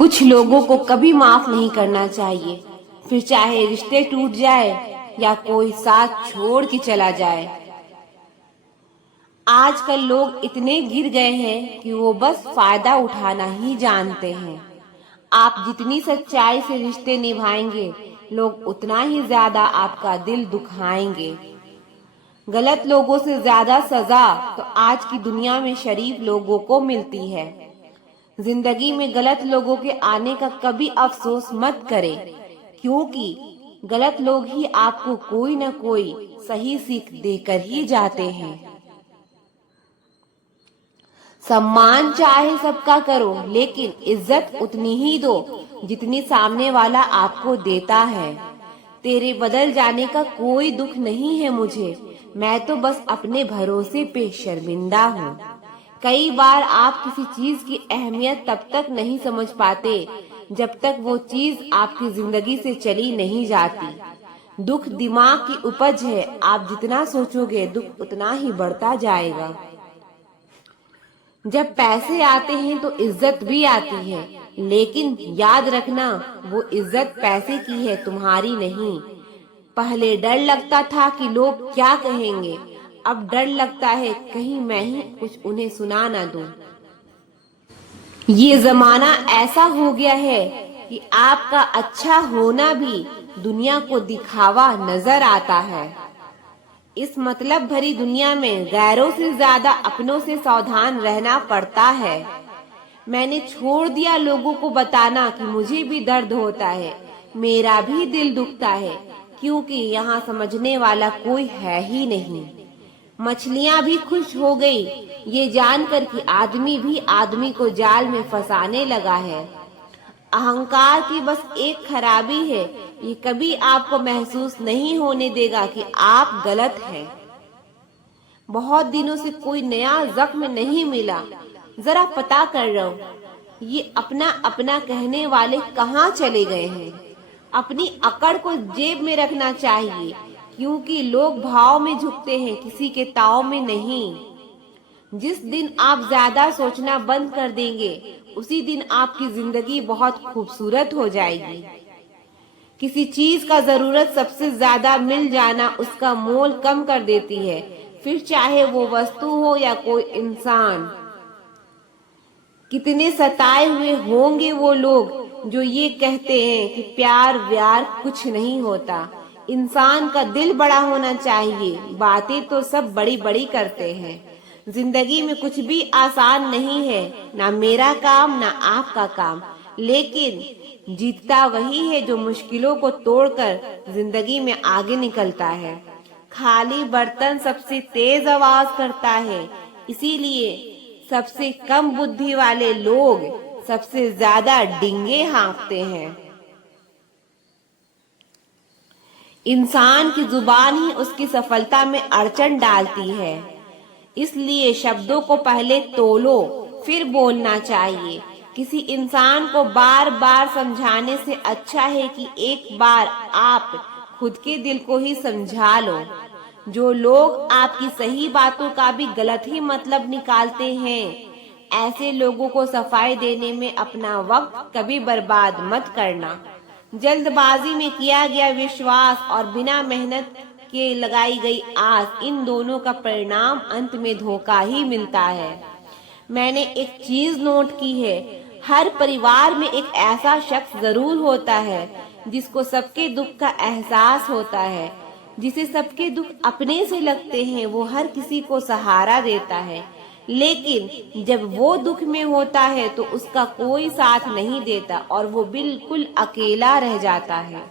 कुछ लोगों को कभी माफ नहीं करना चाहिए, फिर चाहे रिश्ते टूट जाए या कोई साथ छोड़ के चला जाए। आजकल लोग इतने गिर गए हैं कि वो बस फायदा उठाना ही जानते हैं। आप जितनी सच्चाई से रिश्ते निभाएंगे, लोग उतना ही ज्यादा आपका दिल दुखाएंगे। गलत लोगों से ज्यादा सजा तो आज की दुनिया में शरीफ लोगों को मिलती है। जिंदगी में गलत लोगों के आने का कभी अफसोस मत करें, क्योंकि गलत लोग ही आपको कोई न कोई सही सीख देकर ही जाते हैं। सम्मान चाहे सबका करो, लेकिन इज्जत उतनी ही दो जितनी सामने वाला आपको देता है। तेरे बदल जाने का कोई दुख नहीं है मुझे, मैं तो बस अपने भरोसे पे शर्मिंदा हूँ। कई बार आप किसी चीज की अहमियत तब तक नहीं समझ पाते जब तक वो चीज आपकी जिंदगी से चली नहीं जाती। दुख दिमाग की उपज है, आप जितना सोचोगे दुख उतना ही बढ़ता जाएगा। जब पैसे आते हैं तो इज्जत भी आती है, लेकिन याद रखना वो इज्जत पैसे की है, तुम्हारी नहीं। पहले डर लगता था कि लोग क्या कहेंगे, अब डर लगता है कहीं मैं ही कुछ उन्हें सुना ना दूं। ये जमाना ऐसा हो गया है कि आपका अच्छा होना भी दुनिया को दिखावा नजर आता है। इस मतलब भरी दुनिया में गैरों से ज्यादा अपनों से सावधान रहना पड़ता है। मैंने छोड़ दिया लोगों को बताना कि मुझे भी दर्द होता है, मेरा भी दिल दुखता है, क्योंकि यहाँ समझने वाला कोई है ही नहीं। मछलियाँ भी खुश हो गई ये जानकर कि आदमी भी आदमी को जाल में फंसाने लगा है। अहंकार की बस एक खराबी है, ये कभी आपको महसूस नहीं होने देगा कि आप गलत हैं। बहुत दिनों से कोई नया जख्म नहीं मिला, जरा पता कर लो ये अपना अपना कहने वाले कहाँ चले गए हैं। अपनी अकड़ को जेब में रखना चाहिए, क्योंकि लोग भाव में झुकते हैं, किसी के ताव में नहीं। जिस दिन आप ज्यादा सोचना बंद कर देंगे, उसी दिन आपकी जिंदगी बहुत खूबसूरत हो जाएगी। किसी चीज का जरूरत सबसे ज्यादा मिल जाना उसका मोल कम कर देती है, फिर चाहे वो वस्तु हो या कोई इंसान। कितने सताए हुए होंगे वो लोग जो ये कहते हैं कि प्यार व्यार कुछ नहीं होता। इंसान का दिल बड़ा होना चाहिए, बातें तो सब बड़ी बड़ी करते हैं। जिंदगी में कुछ भी आसान नहीं है, ना मेरा काम ना आपका काम, लेकिन जीतता वही है जो मुश्किलों को तोड़कर जिंदगी में आगे निकलता है। खाली बर्तन सबसे तेज आवाज करता है, इसीलिए सबसे कम बुद्धि वाले लोग सबसे ज्यादा डींगे हाँकते हैं। इंसान की जुबान ही उसकी सफलता में अड़चन डालती है, इसलिए शब्दों को पहले तोलो फिर बोलना चाहिए। किसी इंसान को बार बार समझाने से अच्छा है कि एक बार आप खुद के दिल को ही समझा लो। जो लोग आपकी सही बातों का भी गलत ही मतलब निकालते हैं, ऐसे लोगों को सफाई देने में अपना वक्त कभी बर्बाद मत करना। जल्दबाजी में किया गया विश्वास और बिना मेहनत के लगाई गई आस, इन दोनों का परिणाम अंत में धोखा ही मिलता है। मैंने एक चीज नोट की है, हर परिवार में एक ऐसा शख्स जरूर होता है जिसको सबके दुख का एहसास होता है। जिसे सबके दुख अपने से लगते हैं, वो हर किसी को सहारा देता है, लेकिन जब वो दुख में होता है तो उसका कोई साथ नहीं देता और वो बिल्कुल अकेला रह जाता है।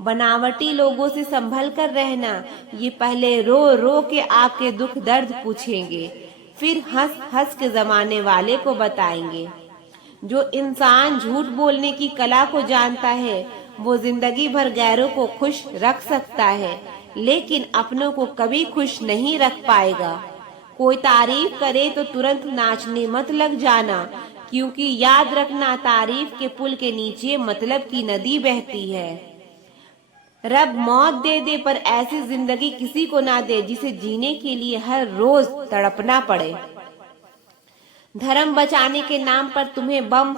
बनावटी लोगों से संभल कर रहना, ये पहले रो रो के आपके दुख दर्द पूछेंगे, फिर हंस हंस के जमाने वाले को बताएंगे। जो इंसान झूठ बोलने की कला को जानता है, वो जिंदगी भर गैरों को खुश रख सकता है, लेकिन अपनों को कभी खुश नहीं रख पाएगा। कोई तारीफ करे तो तुरंत नाचने मत लग जाना, क्योंकि याद रखना तारीफ के पुल के नीचे मतलब की नदी बहती है। रब मौत दे दे पर ऐसी जिंदगी किसी को ना दे जिसे जीने के लिए हर रोज तड़पना पड़े। धर्म बचाने के नाम पर तुम्हें बम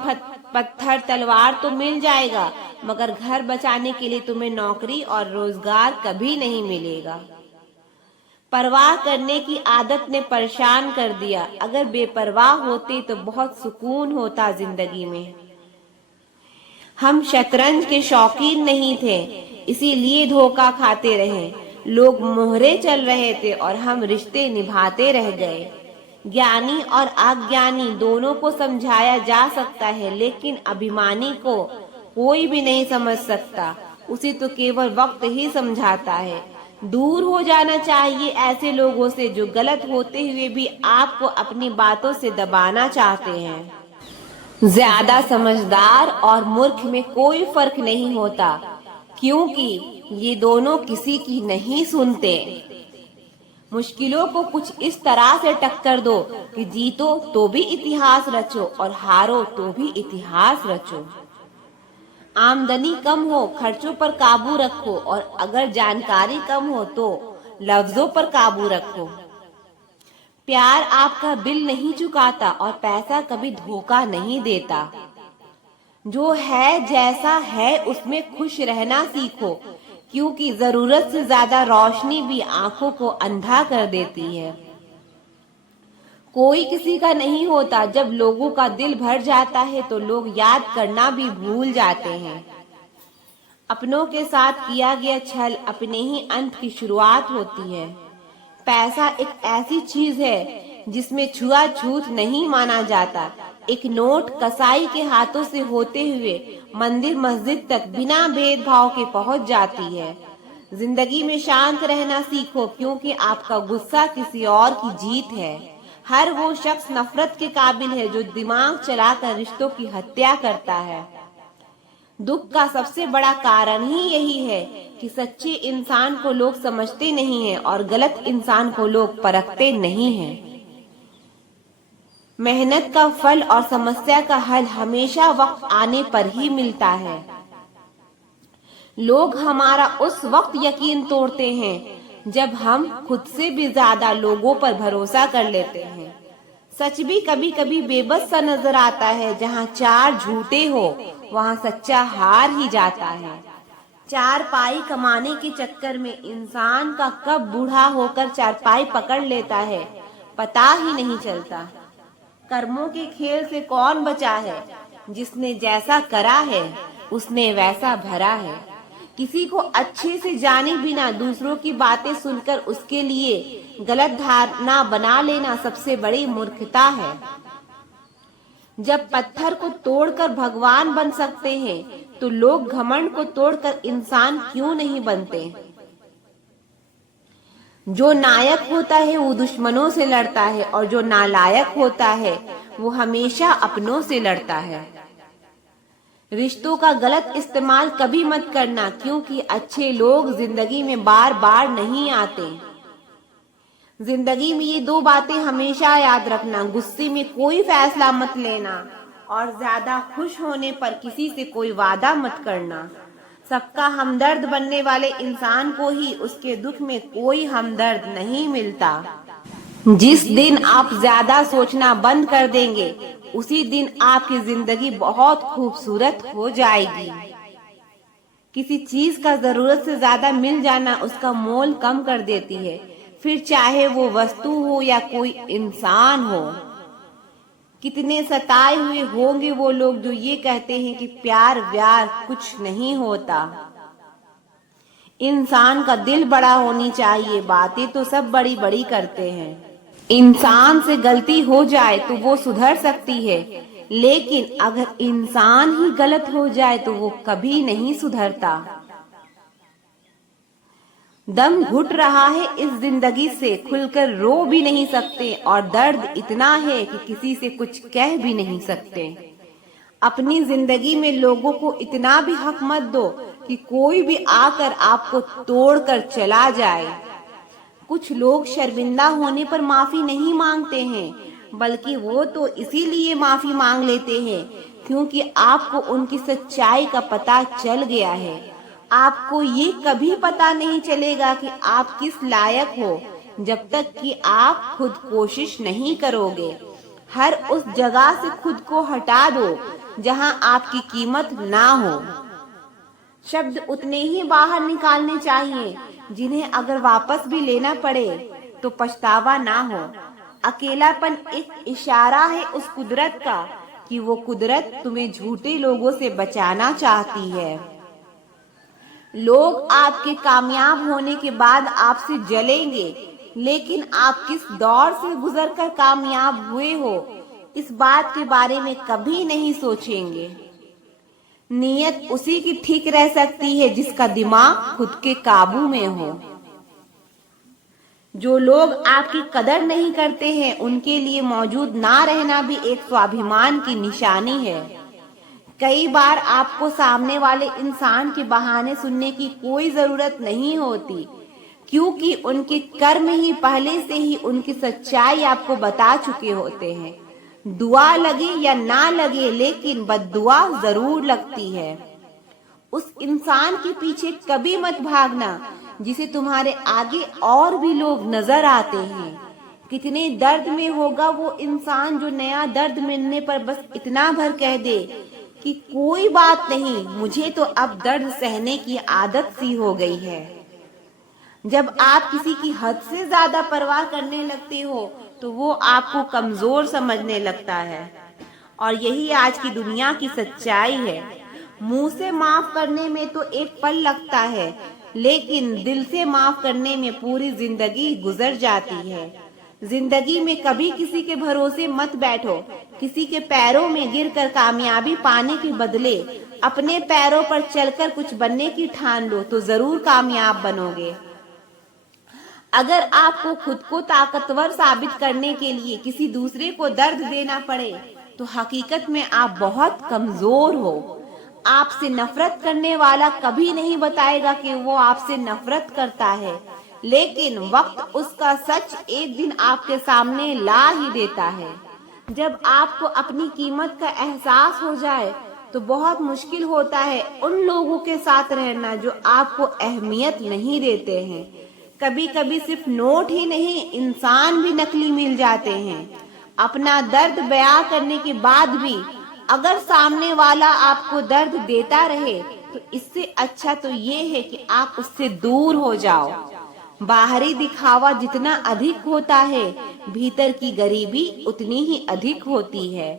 पत्थर तलवार तो मिल जाएगा, मगर घर बचाने के लिए तुम्हें नौकरी और रोजगार कभी नहीं मिलेगा। परवाह करने की आदत ने परेशान कर दिया। अगर बेपरवाह होते तो बहुत सुकून होता जिंदगी में। हम शतरंज के शौकीन नहीं थे, इसीलिए धोखा खाते रहे। लोग मोहरे चल रहे थे और हम रिश्ते निभाते रह गए। ज्ञानी और अज्ञानी दोनों को समझाया जा सकता है, लेकिन अभिमानी को कोई भी नहीं समझ सकता। उसे तो केवल वक्त ही समझाता है। दूर हो जाना चाहिए ऐसे लोगों से जो गलत होते हुए भी आपको अपनी बातों से दबाना चाहते हैं। ज्यादा समझदार और मूर्ख में कोई फर्क नहीं होता, क्योंकि ये दोनों किसी की नहीं सुनते। मुश्किलों को कुछ इस तरह से टक्कर दो कि जीतो तो भी इतिहास रचो और हारो तो भी इतिहास रचो। आमदनी कम हो, खर्चों पर काबू रखो, और अगर जानकारी कम हो तो लफ्जों पर काबू रखो। प्यार आपका बिल नहीं चुकाता और पैसा कभी धोखा नहीं देता। जो है जैसा है उसमें खुश रहना सीखो, क्योंकि जरूरत से ज्यादा रोशनी भी आंखों को अंधा कर देती है। कोई किसी का नहीं होता। जब लोगों का दिल भर जाता है तो लोग याद करना भी भूल जाते हैं। अपनों के साथ किया गया छल अपने ही अंत की शुरुआत होती है। पैसा एक ऐसी चीज है जिसमें छुआछूत नहीं माना जाता। एक नोट कसाई के हाथों से होते हुए मंदिर मस्जिद तक बिना भेदभाव के पहुंच जाती है। जिंदगी में शांत रहना सीखो, क्योंकि आपका गुस्सा किसी और की जीत है। हर वो शख्स नफरत के काबिल है जो दिमाग चलाकर रिश्तों की हत्या करता है। दुख का सबसे बड़ा कारण ही यही है कि सच्चे इंसान को लोग समझते नहीं हैं और गलत इंसान को लोग परखते नहीं हैं। मेहनत का फल और समस्या का हल हमेशा वक्त आने पर ही मिलता है। लोग हमारा उस वक्त यकीन तोड़ते हैं जब हम खुद से भी ज्यादा लोगों पर भरोसा कर लेते हैं। सच भी कभी कभी बेबस सा नजर आता है। जहाँ चार झूठे हो वहाँ सच्चा हार ही जाता है। चार पाई कमाने के चक्कर में इंसान का कब बूढ़ा होकर चारपाई पकड़ लेता है पता ही नहीं चलता। कर्मों के खेल से कौन बचा है? जिसने जैसा करा है उसने वैसा भरा है। किसी को अच्छे से जाने बिना दूसरों की बातें सुनकर उसके लिए गलत धारणा बना लेना सबसे बड़ी मूर्खता है। जब पत्थर को तोड़कर भगवान बन सकते हैं तो लोग घमंड को तोड़कर इंसान क्यों नहीं बनते? जो नायक होता है वो दुश्मनों से लड़ता है, और जो नालायक होता है वो हमेशा अपनों से लड़ता है। रिश्तों का गलत इस्तेमाल कभी मत करना, क्योंकि अच्छे लोग जिंदगी में बार बार नहीं आते। जिंदगी में ये दो बातें हमेशा याद रखना: गुस्से में कोई फैसला मत लेना और ज्यादा खुश होने पर किसी से कोई वादा मत करना। सबका हमदर्द बनने वाले इंसान को ही उसके दुख में कोई हमदर्द नहीं मिलता। जिस दिन आप ज्यादा सोचना बंद कर देंगे उसी दिन आपकी जिंदगी बहुत खूबसूरत हो जाएगी। किसी चीज का जरूरत से ज्यादा मिल जाना उसका मोल कम कर देती है, फिर चाहे वो वस्तु हो या कोई इंसान हो। कितने सताए हुए होंगे वो लोग जो ये कहते हैं कि प्यार व्यार कुछ नहीं होता। इंसान का दिल बड़ा होनी चाहिए, बातें तो सब बड़ी बड़ी करते हैं। इंसान से गलती हो जाए तो वो सुधर सकती है, लेकिन अगर इंसान ही गलत हो जाए तो वो कभी नहीं सुधरता। दम घुट रहा है इस जिंदगी से, खुलकर रो भी नहीं सकते, और दर्द इतना है कि किसी से कुछ कह भी नहीं सकते। अपनी जिंदगी में लोगों को इतना भी हक मत दो कि कोई भी आकर आपको तोड़कर चला जाए। कुछ लोग शर्मिंदा होने पर माफी नहीं मांगते हैं, बल्कि वो तो इसीलिए माफी मांग लेते हैं क्योंकि आपको उनकी सच्चाई का पता चल गया है। आपको ये कभी पता नहीं चलेगा कि आप किस लायक हो जब तक कि आप खुद कोशिश नहीं करोगे। हर उस जगह से खुद को हटा दो जहां आपकी कीमत ना हो। शब्द उतने ही बाहर निकालने चाहिए जिन्हें अगर वापस भी लेना पड़े तो पछतावा ना हो। अकेलापन एक इशारा है उस कुदरत का कि वो कुदरत तुम्हें झूठे लोगों से बचाना चाहती है। लोग आपके कामयाब होने के बाद आपसे जलेंगे, लेकिन आप किस दौर से गुजरकर कामयाब हुए हो इस बात के बारे में कभी नहीं सोचेंगे। नीयत उसी की ठीक रह सकती है जिसका दिमाग खुद के काबू में हो। जो लोग आपकी कदर नहीं करते हैं उनके लिए मौजूद ना रहना भी एक स्वाभिमान की निशानी है। कई बार आपको सामने वाले इंसान के बहाने सुनने की कोई जरूरत नहीं होती, क्योंकि उनके कर्म ही पहले से ही उनकी सच्चाई आपको बता चुके होते हैं। दुआ लगे या ना लगे, लेकिन बद्दुआ जरूर लगती है। उस इंसान के पीछे कभी मत भागना जिसे तुम्हारे आगे और भी लोग नजर आते हैं। कितने दर्द में होगा वो इंसान जो नया दर्द मिलने पर बस इतना भर कह दे कि कोई बात नहीं, मुझे तो अब दर्द सहने की आदत सी हो गई है। जब आप किसी की हद से ज्यादा परवाह करने लगते हो तो वो आपको कमजोर समझने लगता है, और यही आज की दुनिया की सच्चाई है। मुंह से माफ करने में तो एक पल लगता है, लेकिन दिल से माफ करने में पूरी जिंदगी गुजर जाती है। जिंदगी में कभी किसी के भरोसे मत बैठो। किसी के पैरों में गिरकर कामयाबी पाने के बदले अपने पैरों पर चलकर कुछ बनने की ठान लो तो जरूर कामयाब बनोगे। अगर आपको खुद को ताकतवर साबित करने के लिए किसी दूसरे को दर्द देना पड़े तो हकीकत में आप बहुत कमजोर हो। आपसे नफरत करने वाला कभी नहीं बताएगा कि वो आपसे नफरत करता है, लेकिन वक्त उसका सच एक दिन आपके सामने ला ही देता है। जब आपको अपनी कीमत का एहसास हो जाए तो बहुत मुश्किल होता है उन लोगों के साथ रहना जो आपको अहमियत नहीं देते हैं। कभी कभी सिर्फ नोट ही नहीं, इंसान भी नकली मिल जाते हैं। अपना दर्द बयां करने के बाद भी अगर सामने वाला आपको दर्द देता रहे तो इससे अच्छा तो ये है कि आप उससे दूर हो जाओ। बाहरी दिखावा जितना अधिक होता है, भीतर की गरीबी उतनी ही अधिक होती है।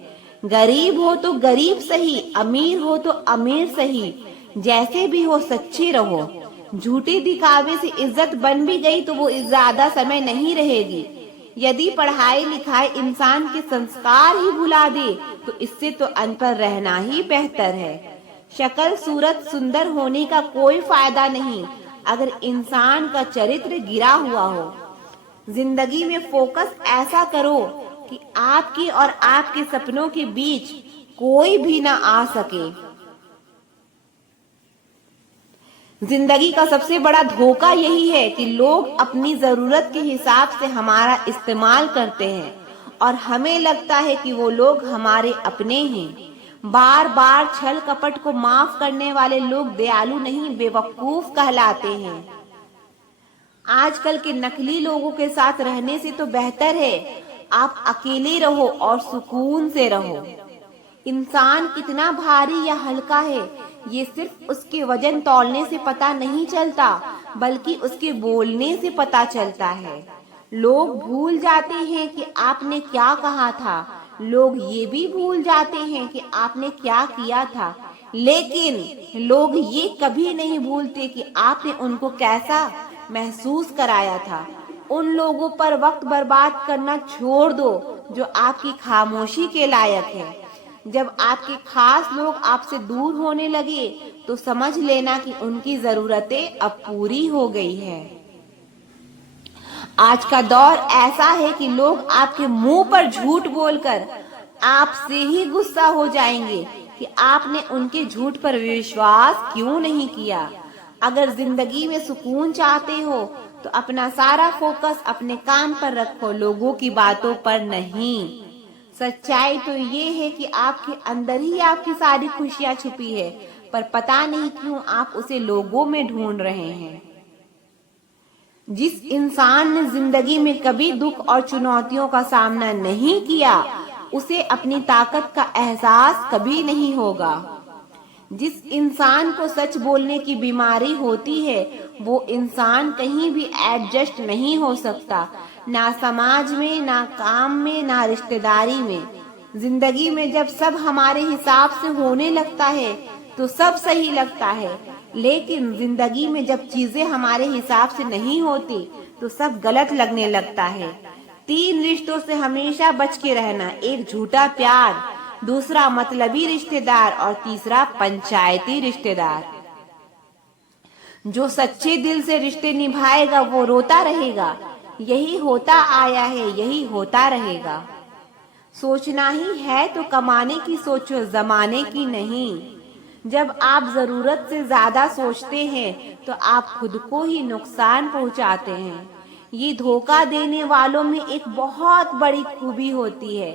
गरीब हो तो गरीब सही, अमीर हो तो अमीर सही, जैसे भी हो सच्चे रहो। झूठे दिखावे से इज्जत बन भी गई तो वो ज्यादा समय नहीं रहेगी। यदि पढ़ाई लिखाई इंसान के संस्कार ही भुला दे तो इससे तो अनपढ़ रहना ही बेहतर है। शक्ल सूरत सुंदर होने का कोई फायदा नहीं अगर इंसान का चरित्र गिरा हुआ हो। जिंदगी में फोकस ऐसा करो कि आपके और आपके सपनों के बीच कोई भी ना आ सके। जिंदगी का सबसे बड़ा धोखा यही है कि लोग अपनी जरूरत के हिसाब से हमारा इस्तेमाल करते हैं और हमें लगता है कि वो लोग हमारे अपने हैं। बार बार छल कपट को माफ करने वाले लोग दयालु नहीं, बेवकूफ कहलाते हैं। आजकल के नकली लोगों के साथ रहने से तो बेहतर है आप अकेले रहो और सुकून से रहो। इंसान कितना भारी या हल्का है ये सिर्फ उसके वजन तौलने से पता नहीं चलता, बल्कि उसके बोलने से पता चलता है। लोग भूल जाते हैं कि आपने क्या कहा था, लोग ये भी भूल जाते हैं कि आपने क्या किया था, लेकिन लोग ये कभी नहीं भूलते कि आपने उनको कैसा महसूस कराया था। उन लोगों पर वक्त बर्बाद करना छोड़ दो जो आपकी खामोशी के लायक है। जब आपके खास लोग आपसे दूर होने लगे तो समझ लेना कि उनकी जरूरतें अब पूरी हो गई है। आज का दौर ऐसा है कि लोग आपके मुंह पर झूठ बोलकर आपसे ही गुस्सा हो जाएंगे कि आपने उनके झूठ पर विश्वास क्यों नहीं किया। अगर जिंदगी में सुकून चाहते हो तो अपना सारा फोकस अपने काम पर रखो, लोगों की बातों पर नहीं। सच्चाई तो ये है कि आपके अंदर ही आपकी सारी खुशियां छुपी है, पर पता नहीं क्यों आप उसे लोगों में ढूंढ रहे हैं। जिस इंसान ने जिंदगी में कभी दुख और चुनौतियों का सामना नहीं किया उसे अपनी ताकत का एहसास कभी नहीं होगा। जिस इंसान को सच बोलने की बीमारी होती है वो इंसान कहीं भी एडजस्ट नहीं हो सकता, ना समाज में, ना काम में, ना रिश्तेदारी में। जिंदगी में जब सब हमारे हिसाब से होने लगता है तो सब सही लगता है, लेकिन जिंदगी में जब चीजें हमारे हिसाब से नहीं होती तो सब गलत लगने लगता है। 3 रिश्तों से हमेशा बच के रहना, एक झूठा प्यार, दूसरा मतलबी रिश्तेदार और तीसरा पंचायती रिश्तेदार। जो सच्चे दिल से रिश्ते निभाएगा वो रोता रहेगा, यही होता आया है, यही होता रहेगा। सोचना ही है तो कमाने की सोचो, जमाने की नहीं। जब आप जरूरत से ज्यादा सोचते हैं तो आप खुद को ही नुकसान पहुंचाते हैं। ये धोखा देने वालों में एक बहुत बड़ी खूबी होती है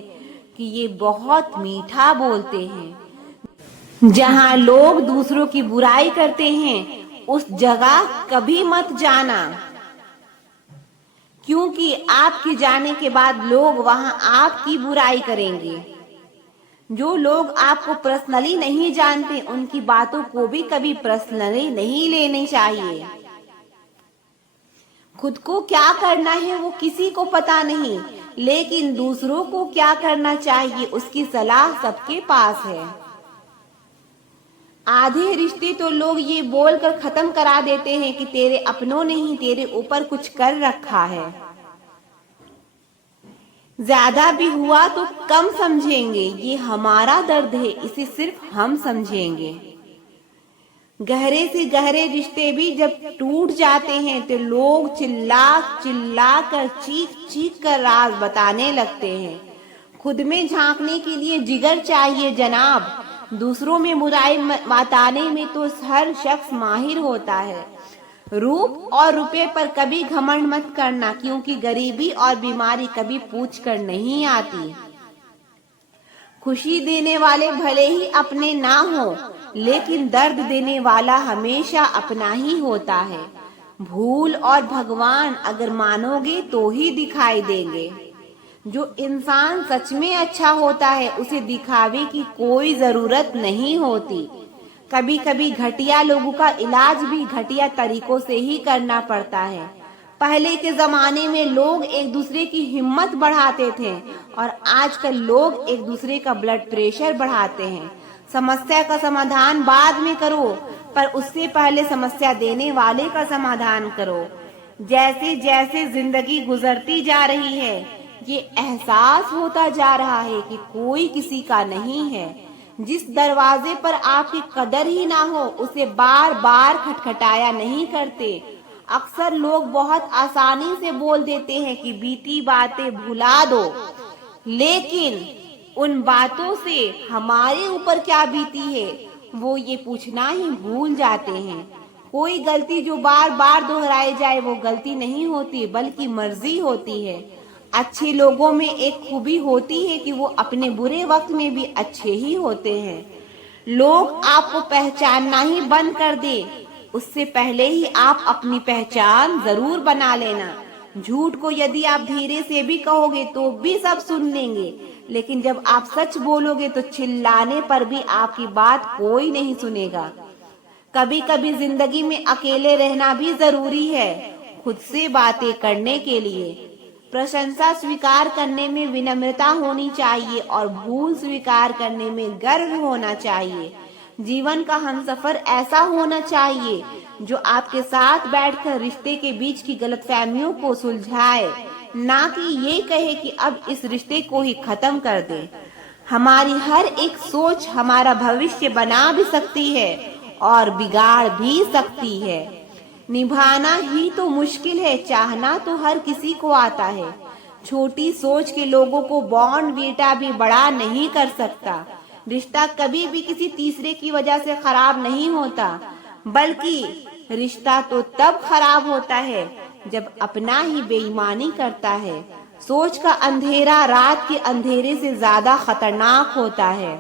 कि ये बहुत मीठा बोलते हैं। जहाँ लोग दूसरों की बुराई करते हैं उस जगह कभी मत जाना, क्योंकि आपके जाने के बाद लोग वहां आपकी बुराई करेंगे। जो लोग आपको पर्सनली नहीं जानते उनकी बातों को भी कभी पर्सनली नहीं लेनी चाहिए। खुद को क्या करना है वो किसी को पता नहीं, लेकिन दूसरों को क्या करना चाहिए उसकी सलाह सबके पास है। आधे रिश्ते तो लोग ये बोलकर खत्म करा देते हैं कि तेरे अपनों ने ही तेरे ऊपर कुछ कर रखा है। ज्यादा भी हुआ तो कम समझेंगे, ये हमारा दर्द है, इसे सिर्फ हम समझेंगे। गहरे से गहरे रिश्ते भी जब टूट जाते हैं तो लोग चिल्ला चिल्ला कर, चीख चीख कर राज बताने लगते हैं। खुद में झांकने के लिए जिगर चाहिए जनाब, दूसरों में बुराई बताने में तो हर शख्स माहिर होता है। रूप और रुपए पर कभी घमंड मत करना, क्योंकि गरीबी और बीमारी कभी पूछ कर नहीं आती। खुशी देने वाले भले ही अपने ना हो, लेकिन दर्द देने वाला हमेशा अपना ही होता है। भूल और भगवान अगर मानोगे तो ही दिखाई देंगे। जो इंसान सच में अच्छा होता है उसे दिखावे की कोई जरूरत नहीं होती। कभी कभी घटिया लोगों का इलाज भी घटिया तरीकों से ही करना पड़ता है। पहले के जमाने में लोग एक दूसरे की हिम्मत बढ़ाते थे और आजकल लोग एक दूसरे का ब्लड प्रेशर बढ़ाते हैं। समस्या का समाधान बाद में करो, पर उससे पहले समस्या देने वाले का समाधान करो। जैसे जैसे जिंदगी गुजरती जा रही है ये एहसास होता जा रहा है कि कोई किसी का नहीं है। जिस दरवाजे पर आपकी कदर ही ना हो उसे बार बार खटखटाया नहीं करते। अक्सर लोग बहुत आसानी से बोल देते हैं कि बीती बातें भुला दो, लेकिन उन बातों से हमारे ऊपर क्या बीती है वो ये पूछना ही भूल जाते हैं। कोई गलती जो बार बार दोहराई जाए वो गलती नहीं होती बल्कि मर्जी होती है। अच्छे लोगों में एक खूबी होती है कि वो अपने बुरे वक्त में भी अच्छे ही होते हैं। लोग आपको पहचानना ही बंद कर दे उससे पहले ही आप अपनी पहचान जरूर बना लेना। झूठ को यदि आप धीरे से भी कहोगे तो भी सब सुन लेंगे, लेकिन जब आप सच बोलोगे तो चिल्लाने पर भी आपकी बात कोई नहीं सुनेगा। कभी कभी जिंदगी में अकेले रहना भी जरूरी है, खुद से बातें करने के लिए। प्रशंसा स्वीकार करने में विनम्रता होनी चाहिए और भूल स्वीकार करने में गर्व होना चाहिए। जीवन का हमसफर ऐसा होना चाहिए जो आपके साथ बैठकर रिश्ते के बीच की गलतफहमियों को सुलझाए, ना कि ये कहे कि अब इस रिश्ते को ही खत्म कर दे। हमारी हर एक सोच हमारा भविष्य बना भी सकती है और बिगाड़ भी सकती है। निभाना ही तो मुश्किल है, चाहना तो हर किसी को आता है। छोटी सोच के लोगों को बॉन्ड बेटा भी बड़ा नहीं कर सकता। रिश्ता कभी भी किसी तीसरे की वजह से खराब नहीं होता, बल्कि रिश्ता तो तब खराब होता है जब अपना ही बेईमानी करता है। सोच का अंधेरा रात के अंधेरे से ज्यादा खतरनाक होता है।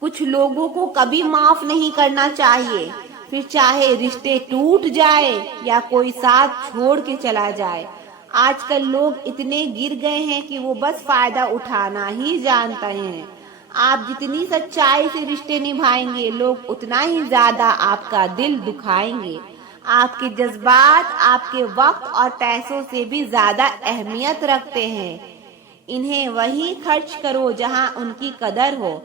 कुछ लोगों को कभी माफ नहीं करना चाहिए, फिर चाहे रिश्ते टूट जाए या कोई साथ छोड़ के चला जाए। आजकल लोग इतने गिर गए हैं कि वो बस फायदा उठाना ही जानते हैं। आप जितनी सच्चाई से रिश्ते निभाएंगे, लोग उतना ही ज्यादा आपका दिल दुखाएंगे। आपके जज्बात आपके वक्त और पैसों से भी ज्यादा अहमियत रखते हैं। इन्हें वहीं खर्च करो जहां उनकी कदर हो।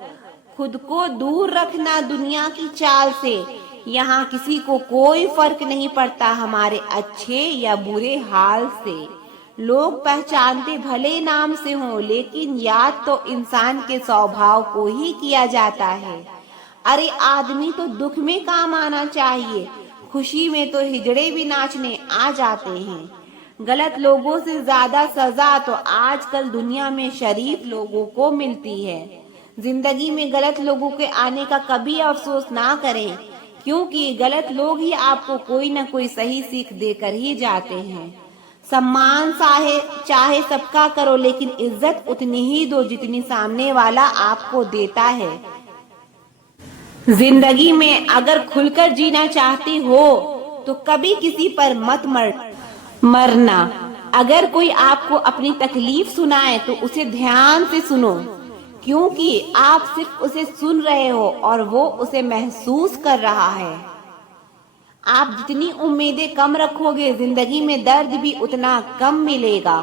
खुद को दूर रखना दुनिया की चाल से। यहाँ किसी को कोई फर्क नहीं पड़ता हमारे अच्छे या बुरे हाल से। लोग पहचानते भले नाम से हों, लेकिन याद तो इंसान के स्वभाव को ही किया जाता है। अरे आदमी तो दुख में काम आना चाहिए, खुशी में तो हिजड़े भी नाचने आ जाते हैं। गलत लोगों से ज्यादा सजा तो आजकल दुनिया में शरीफ लोगों को मिलती है। जिंदगी में गलत लोगों के आने का कभी अफसोस ना करें, क्योंकि गलत लोग ही आपको कोई न कोई सही सीख देकर ही जाते हैं। सम्मान चाहे सबका करो, लेकिन इज्जत उतनी ही दो जितनी सामने वाला आपको देता है। जिंदगी में अगर खुलकर जीना चाहती हो तो कभी किसी पर मत मरना। अगर कोई आपको अपनी तकलीफ सुनाए तो उसे ध्यान से सुनो, क्योंकि आप सिर्फ उसे सुन रहे हो और वो उसे महसूस कर रहा है। आप जितनी उम्मीदें कम रखोगे, जिंदगी में दर्द भी उतना कम मिलेगा।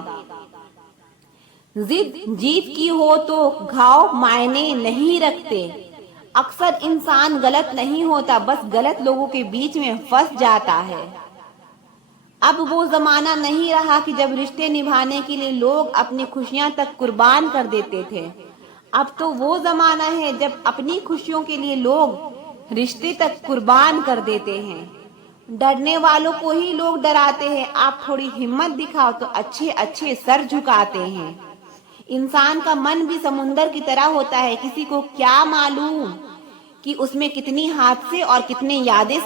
जिद जीत की हो तो घाव मायने नहीं रखते। अक्सर इंसान गलत नहीं होता, बस गलत लोगों के बीच में फंस जाता है। अब वो जमाना नहीं रहा कि जब रिश्ते निभाने के लिए लोग अपनी खुशियां तक कुर्बान कर देते थे। अब तो वो जमाना है जब अपनी खुशियों के लिए लोग रिश्ते तक कुर्बान कर देते हैं। डरने वालों को ही लोग डराते हैं। आप थोड़ी हिम्मत दिखाओ तो अच्छे अच्छे सर झुकाते हैं। इंसान का मन भी समुंदर की तरह होता है। किसी को क्या मालूम कि उसमें कितनी हादसे और कितनी यादें